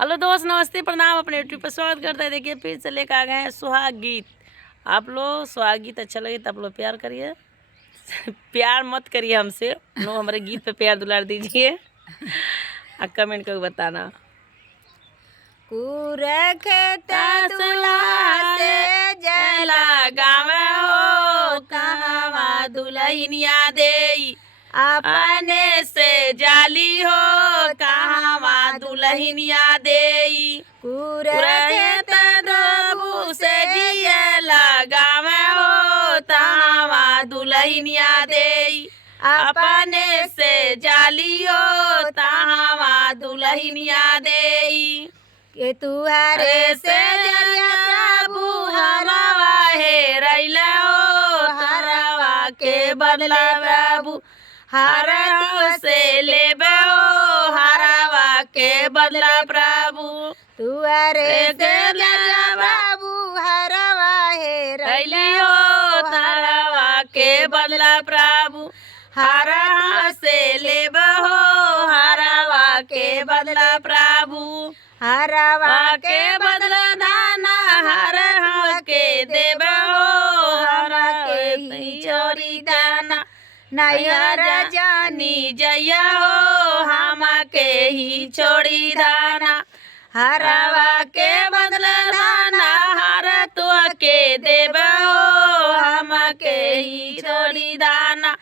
Hello दोस्त, नमस्ते, प्रणाम। अपने यूट्यूब पर स्वागत करते हैं। देखिए फिर से लेकर आ गए हैं सुहाग गीत। आप लोग सुहाग गीत अच्छा लगे तो आप लोग प्यार करिए। प्यार मत करिए हमसे, नो, हमारे गीत पे प्यार दुलार दीजिए और कमेंट करके बताना। कुरखेता दुल्हा से जला गाँव हो कहवा दुल्हनिया देई, अपने से जाली हो कहवा दुल्हनिया देई। कुरखेत प्रभु से जियला गाँव हो तहावा दुल्हनिया देई, अपने से जाली हो तहावा दुल्हनिया देई। के तुहरे से जरिया प्रभु हरवा हे रैला हो हरवा के बदला प्रभु हरवा से लेबे हो हरवा के बदला प्रभु। तुहरे से जरिया बाबू हरवा हे रैली हो हरवा के बदला प्रभु हरवा से लेबे हो हरवा के बदला प्रभु। हरवा के बदला दाना हरवा के देबे हो हरवा के ही चोरी दाना नैहर जानी जया हो हम के ही छोड़ी दाना। हरवा के बदला दाना हर तू के देबे हो हम के ही छोड़ी दाना।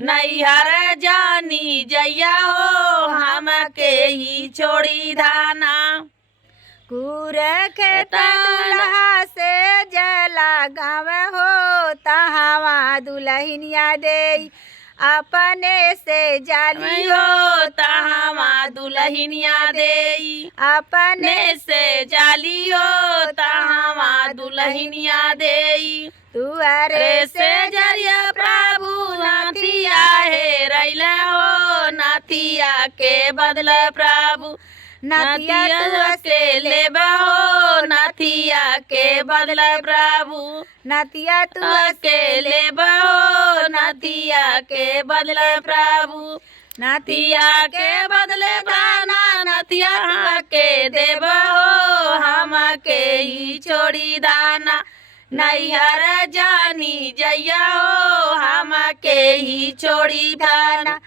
नैहर जानी जया हो हम के ही छोड़ी दाना। कुरखेत दुल्हा से जला गाँव हो तहावा दुल्हनिया देई, अपने से जाली हो तहावा दुल्हनिया देई, अपने से जाली हो तहावा दुल्हनिया देई। तुहरे से जरिया प्रभु नाथिया हे रैला हो नाथिया के बदले प्रभु नतिया के लेबे हो नाथिया के बदले प्रभु। नतिया के लेबे हो नाथिया के बदले प्रभु। नतिया के बदले प्राणा नतिया के देबे हो हम के ही छोड़ी दाना। नैहर जानी जया हो हम के ही छोड़ी दाना।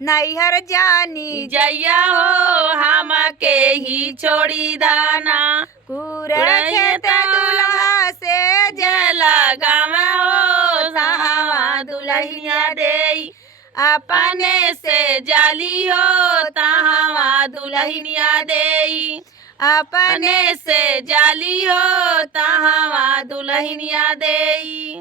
नैहर जानी जया हो हम के ही छोड़ी दाना। कुरखेत दुल्हा से जला गाँव हो तहावा दुल्हनिया देई, अपने से जाली हो तहावा दुल्हनिया देई, अपने से जाली हो तहावा दुल्हनिया देई।